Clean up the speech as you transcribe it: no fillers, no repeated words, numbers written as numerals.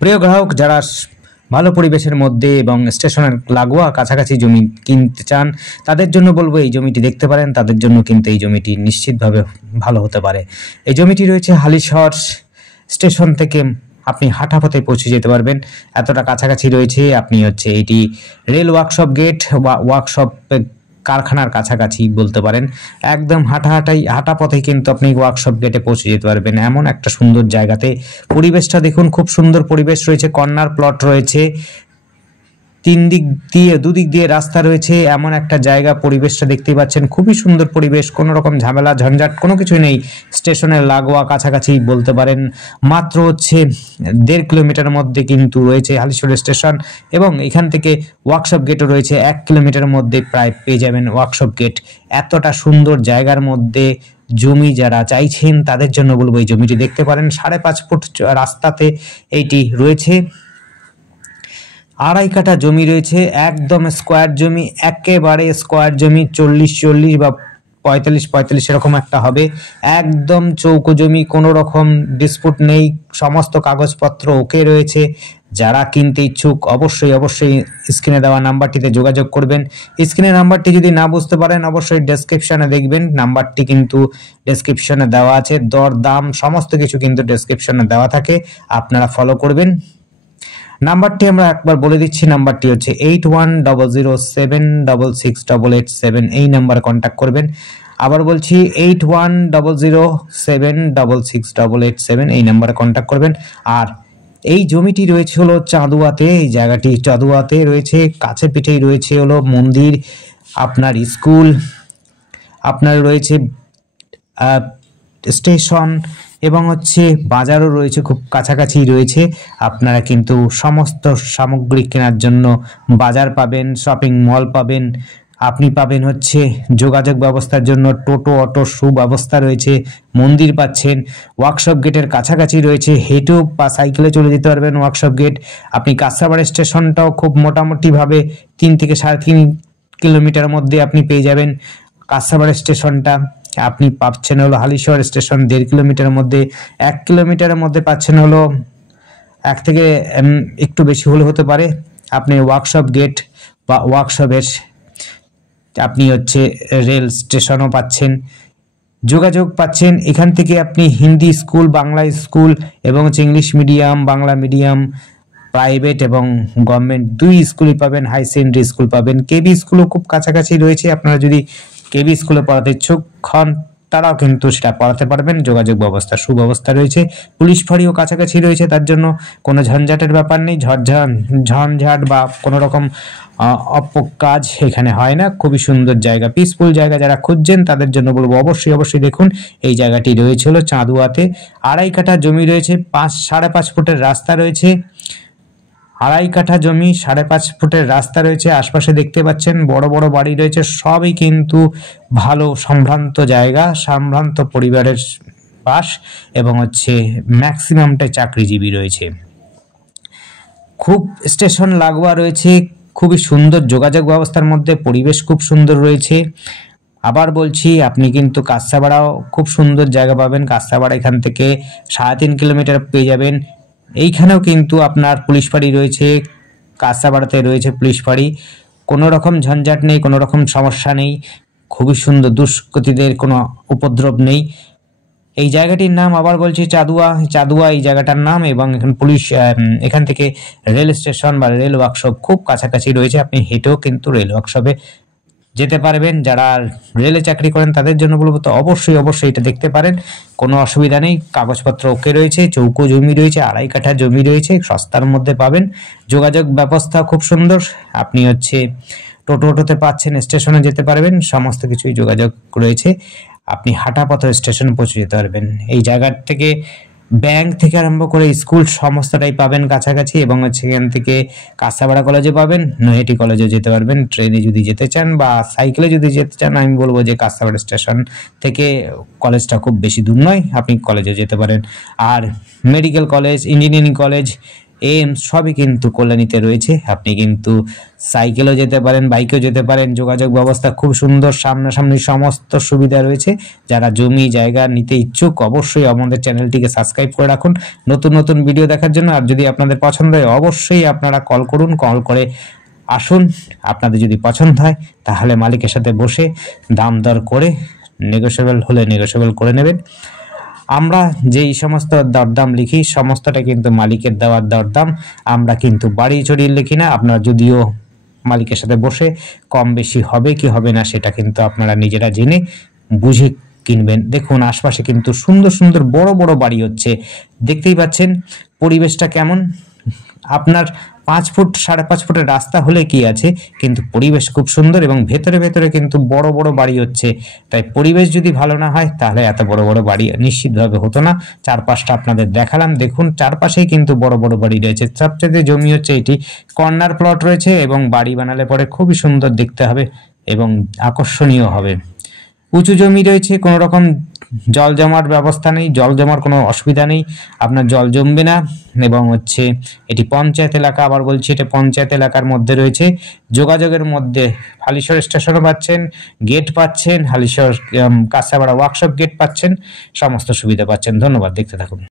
প্রিয় গ্রাহক যারা ভালো পরিবেশের মধ্যে এবং স্টেশনের লাগোয়া কাছাকাছি জমি কিনতে চান তাদের জন্য বলবো এই জমিটি দেখতে পারেন। তাদের জন্য কিন্তু এই জমিটি নিশ্চিতভাবে ভালো হতে পারে। এই জমিটি রয়েছে হালিশহর স্টেশন থেকে আপনি হাঁটা পথে পৌঁছে যেতে পারবেন, এতটা কাছাকাছি রয়েছে। আপনি এটি রেল ওয়ার্কশপ গেট বা ওয়ার্কশপ কারখানার কাছাকাছি বলতে পারেন। একদম হাঁটা পথে কিন্তু আপনি ওয়ার্কশপ গেটে পৌঁছে যেতে পারবেন, এমন একটা সুন্দর জায়গাতে। পরিবেশটা দেখুন, খুব সুন্দর পরিবেশ রয়েছে। কর্নার প্লট রয়েছে, দুদিক দিয়ে রাস্তা রয়েছে, এমন একটা জায়গা। পরিবেশটা দেখতেই পাচ্ছেন, খুবই সুন্দর পরিবেশ। কোনো রকম ঝামেলা ঝঞ্ঝাট কোনো কিছুই নেই। স্টেশনের লাগোয়া কাছাকাছি বলতে পারেন। মাত্র 1.5 কিলোমিটারের মধ্যে কিন্তু রয়েছে হালিশহর স্টেশন, এবং এখান থেকে ওয়ার্কশপ গেটও রয়েছে। 1 কিলোমিটারের মধ্যে প্রায় পেয়ে যাবেন ওয়ার্কশপ গেট। এতটা সুন্দর জায়গার মধ্যে জমি যারা চাইছেন তাদের জন্য বলবো এই জমিটি দেখতে পারেন। 5.5 ফুট রাস্তাতে এইটি রয়েছে। 2.5 কাঠা জমি রয়েছে, একদম স্কোয়ার জমি, একেবারে স্কোয়ার জমি। 40 বা 45 এরকম একটা হবে। একদম চৌকো জমি, কোনো রকম ডিসপুট নেই, সমস্ত কাগজপত্র ওকে রয়েছে। যারা কিনতে ইচ্ছুক অবশ্যই স্ক্রিনে দেওয়া নাম্বারটিতে যোগাযোগ করবেন। স্ক্রিনের নাম্বারটি যদি না বুঝতে পারেন অবশ্যই ডেসক্রিপশনে দেখবেন, নাম্বারটি কিন্তু ডেসক্রিপশনে দেওয়া আছে। দর দাম সমস্ত কিছু কিন্তু ডেসক্রিপশনে দেওয়া থাকে, আপনারা ফলো করবেন। নাম্বারটি আমরা একবার বলে দিচ্ছি, নাম্বারটি হচ্ছে 8100766887। এই নাম্বারে কন্ট্যাক্ট করবেন। আবার বলছি 8100766887, এই নাম্বারে কন্ট্যাক্ট করবেন। আর এই জমিটি রয়েছে হলো চাঁদুয়াতে। এই জায়গাটি চাঁদুয়াতে রয়েছে, কাছে পিঠেই রয়েছে হলো মন্দির, আপনার স্কুল, আপনার রয়েছে স্টেশন, এবং বাজারও রয়েছে, খুব কাছাকাছি রয়েছে। আপনারা কিন্তু সমস্ত সামগ্রী কেনার জন্য বাজার পাবেন, শপিং মল পাবেন। আপনি পাবেন যোগাযোগ ব্যবস্থার জন্য টোটো, অটো সুব্যবস্থা রয়েছে। মন্দির পাচ্ছেন, ওয়ার্কশপ গেটের কাছাকাছি রয়েছে, হেঁটেও বা সাইকেলে চলে যেতে পারবেন ওয়ার্কশপ গেট। আপনি কাঁচরাপাড়া স্টেশনটাও খুব মোটামুটিভাবে 3 থেকে 3.5 কিলোমিটার মধ্যে আপনি পেয়ে যাবেন কাঁচরাপাড়া স্টেশনটা। আপনি পাচ্ছেন হলো হালিশহর স্টেশন 1.5 কিলোমিটারের মধ্যে। 1 কিলোমিটারের মধ্যে পাচ্ছেন হলো 1 থেকে একটু বেশি হলে হতে পারে আপনি ওয়ার্কশপ গেট বা ওয়ার্কশপের আপনি রেল স্টেশনও পাচ্ছেন, যোগাযোগ পাচ্ছেন। এখান থেকে আপনি হিন্দি স্কুল, বাংলা স্কুল এবং English medium, Bangla medium, private এবং গভর্নমেন্ট 2 স্কুলই পাবেন। হাই সেকেন্ডারি স্কুল পাবেন। কেবি স্কুলও খুব কাছাকাছি রয়েছে। আপনারা যদি কেবি স্কুলে পড়াতে ইচ্ছুক হন তারাও কিন্তু সেটা পড়াতে পারবেন। যোগাযোগ ব্যবস্থা সুব্যবস্থা রয়েছে। পুলিশ ফাঁড়িও কাছাকাছি রয়েছে, তার জন্য কোনো ঝঞ্ঝাটের ব্যাপার নেই। ঝঞ্ঝাট বা কোনো রকম কাজ এখানে হয় না। খুবই সুন্দর জায়গা, পিসফুল জায়গা। যারা খুঁজছেন তাদের জন্য বলবো অবশ্যই দেখুন। এই জায়গাটি রয়েছে হলো চাঁদুয়াতে। 2.5 কাঠা জমি রয়েছে, 5.5 ফুটের রাস্তা রয়েছে। 2.5 কাঠা জমি, 5.5 ফুটের রাস্তা রয়েছে। আশপাশে দেখতে পাচ্ছেন বড় বড় বাড়ি রয়েছে, সবই কিন্তু ভালো সম্ভ্রান্ত জায়গা, সম্ভ্রান্ত পরিবারের বাস, এবং ম্যাক্সিমামটাই চাকরিজীবী রয়েছে। খুব স্টেশন লাগোয়া রয়েছে, খুবই সুন্দর যোগাযোগ ব্যবস্থার মধ্যে। পরিবেশ খুব সুন্দর রয়েছে। আবার বলছি, আপনি কিন্তু কাঁচরাপাড়াও খুব সুন্দর জায়গা পাবেন। কাঁচরাপাড়া এখান থেকে 3.5 কিলোমিটার পেয়ে যাবেন। এইখানেও কিন্তু আপনার পুলিশ ফাঁড়ি রয়েছে। কাঁচরাপাড়াতে রয়েছে পুলিশ ফাঁড়ি, কোনো রকম ঝঞ্ঝাট নেই, কোনো রকম সমস্যা নেই। খুবই সুন্দর, দুষ্কৃতীদের কোনো উপদ্রব নেই। এই জায়গাটির নাম আবার বলছি চাঁদুয়া এই জায়গাটার নাম। এবং এখান থেকে রেল স্টেশন বা রেল ওয়ার্কশপ খুব কাছাকাছি রয়েছে। আপনি হেঁটেও কিন্তু রেল ওয়ার্কশপে যেতে পারবেন। যারা রেলে চাকরি করেন তাদের জন্য বলবো তো অবশ্যই এটা দেখতে পারেন, কোনো অসুবিধা নেই। কাগজপত্র ওকে রয়েছে, চৌকো জমি রয়েছে, 2.5 কাঠা জমি রয়েছে, সস্তার মধ্যে পাবেন। যোগাযোগ ব্যবস্থা খুব সুন্দর। আপনি টোটোতে পাচ্ছেন, স্টেশনে যেতে পারবেন, সমস্ত কিছুই যোগাযোগ রয়েছে। আপনি হাঁটা পথে স্টেশনে পৌঁছে যেতে পারবেন। এই জায়গা থেকে ব্যাংক থেকে আরম্ভ করে স্কুল সমস্তটাই পাবেন কাছাকাছি। এবং এখান থেকে কাঁচরাপাড়া কলেজে পাবেন, নৈহাটি কলেজে যেতে পারবেন। ট্রেনে যদি যেতে চান বা সাইকেলে যদি যেতে চান, আমি বলবো যে কাঁচরাপাড়া স্টেশন থেকে কলেজটা খুব বেশি দূর নয়, আপনি কলেজে যেতে পারেন। আর medical college, engineering college AIIMS সবই কিন্তু কল্যাণীতে রয়েছে। আপনি কিন্তু সাইকেলেও যেতে পারেন, বাইকেও যেতে পারেন, যোগাযোগ ব্যবস্থা খুব সুন্দর, সামনাসামনি সমস্ত সুবিধা রয়েছে। যারা জমি জায়গা নিতে ইচ্ছুক অবশ্যই আমাদের চ্যানেলটিকে সাবস্ক্রাইব করে রাখুন নতুন নতুন ভিডিও দেখার জন্য। আর যদি আপনাদের পছন্দ হয় অবশ্যই আপনারা কল করুন, কল করে আসুন। আপনাদের যদি পছন্দ হয় তাহলে মালিকের সাথে বসে দাম দর করে নেগোশিয়েবল হলে নেগোশিয়েবল করে নেবেন। আমরা যেই সমস্ত দরদাম লিখি সমস্তটা কিন্তু মালিকের দেওয়ার দরদাম, আমরা কিন্তু বাড়ি চড়িয়ে লিখি না। আপনারা যদিও মালিকের সাথে বসে কম বেশি হবে কি হবে না সেটা কিন্তু আপনারা নিজেরা জেনে বুঝে কিনবেন। দেখুন আশপাশে কিন্তু সুন্দর সুন্দর বড় বড় বাড়ি হচ্ছে, দেখতেই পাচ্ছেন পরিবেশটা কেমন। আপনার 5 ফুট 5.5 ফুটের রাস্তা হলে কি আছে, কিন্তু পরিবেশ খুব সুন্দর এবং ভেতরে ভেতরে কিন্তু বড় বড় বাড়ি হচ্ছে। তাই পরিবেশ যদি ভালো না হয় তাহলে এত বড় বড় বাড়ি নিশ্চিতভাবে হতো না। চারপাশটা আপনাদের দেখালাম, দেখুন চারপাশেই কিন্তু বড় বড় বাড়ি রয়েছে। সবচেয়ে জমি হচ্ছে এটি, কর্নার প্লট রয়েছে এবং বাড়ি বানালে পরে খুবই সুন্দর দেখতে হবে এবং আকর্ষণীয় হবে। উঁচু জমি রয়েছে, কোনো রকম জল জমার ব্যবস্থা নেই, জল জমার কোনো অসুবিধা নেই, আপনার জল জমবে না। এবং হচ্ছে এটি পঞ্চায়েত এলাকা, আবার বলছি এটা পঞ্চায়েত এলাকার মধ্যে রয়েছে। যোগাযোগের মধ্যে হালিশহর স্টেশনও পাচ্ছেন, গেট পাচ্ছেন, হালিশহর কাঁচাপাড়া ওয়ার্কশপ গেট পাচ্ছেন, সমস্ত সুবিধা পাচ্ছেন। ধন্যবাদ, দেখতে থাকুন।